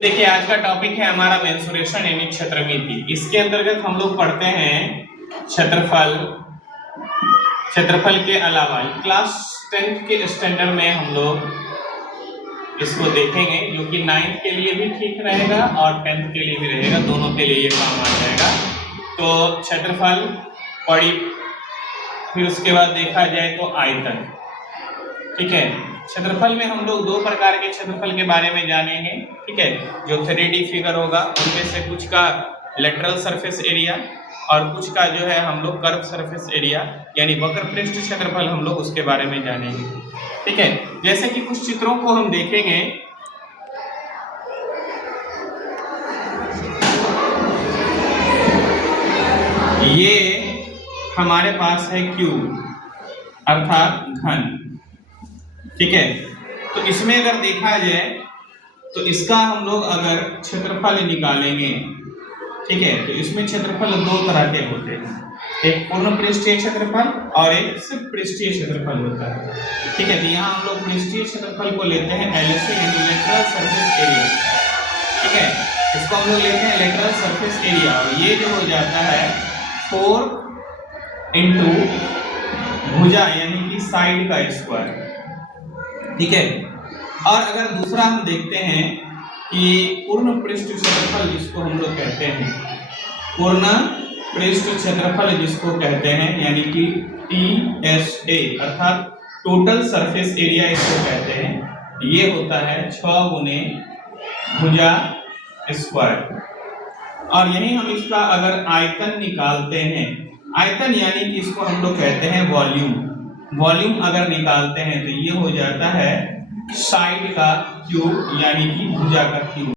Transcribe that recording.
देखिए आज का टॉपिक है हमारा मेंसुरेशन यानी क्षेत्रमिति। इसके अंतर्गत हम लोग पढ़ते हैं क्षेत्रफल। क्षेत्रफल के अलावा क्लास 10th के स्टैंडर्ड में हम लोग इसको देखेंगे, जो कि 9th के लिए भी ठीक रहेगा और 10th के लिए भी रहेगा, दोनों के लिए ये काम आ जाएगा। तो क्षेत्रफल पढ़ी, फिर उसके बाद देखा जाए तो आयतन। ठीक है, क्षेत्रफल में हम लोग दो प्रकार के क्षेत्रफल के बारे में जानेंगे। ठीक है, जो 3D फिगर होगा उनमें से कुछ का लेटरल सरफेस एरिया और कुछ का जो है हम लोग कर्व सरफेस एरिया यानी वक्र पृष्ठ क्षेत्रफल हम लोग उसके बारे में जानेंगे। ठीक है, जैसे कि कुछ चित्रों को हम देखेंगे। ये हमारे पास है क्यूब अर्थात घन। ठीक है, तो इसमें अगर देखा जाए तो इसका हम लोग अगर क्षेत्रफल निकालेंगे, ठीक है, तो इसमें क्षेत्रफल दो तरह के होते हैं, एक पूर्ण पृष्ठीय क्षेत्रफल और एक सिर्फ पृष्ठीय क्षेत्रफल होता है। ठीक है, तो यहाँ हम लोग पृष्ठीय क्षेत्रफल को लेते हैं LSA यानी लेटरल सरफेस एरिया। ठीक है, इसको हम लोग लेते हैं लेटरल सरफेस एरिया और ये जो हो जाता है 4 इंटू भुजा यानी कि साइड का स्क्वायर। ठीक है, और अगर दूसरा हम देखते हैं कि पूर्ण पृष्ठ क्षेत्रफल जिसको हम लोग कहते हैं, पूर्ण पृष्ठ क्षेत्रफल जिसको कहते हैं यानी कि TSA अर्थात टोटल सरफेस एरिया इसको कहते हैं, ये होता है 6 गुने भुजा स्क्वायर। और यही हम इसका अगर आयतन निकालते हैं, आयतन यानी कि इसको हम लोग कहते हैं वॉल्यूम। वॉल्यूम अगर निकालते हैं तो ये हो जाता है साइड का क्यूब यानी कि भुजा का क्यूब।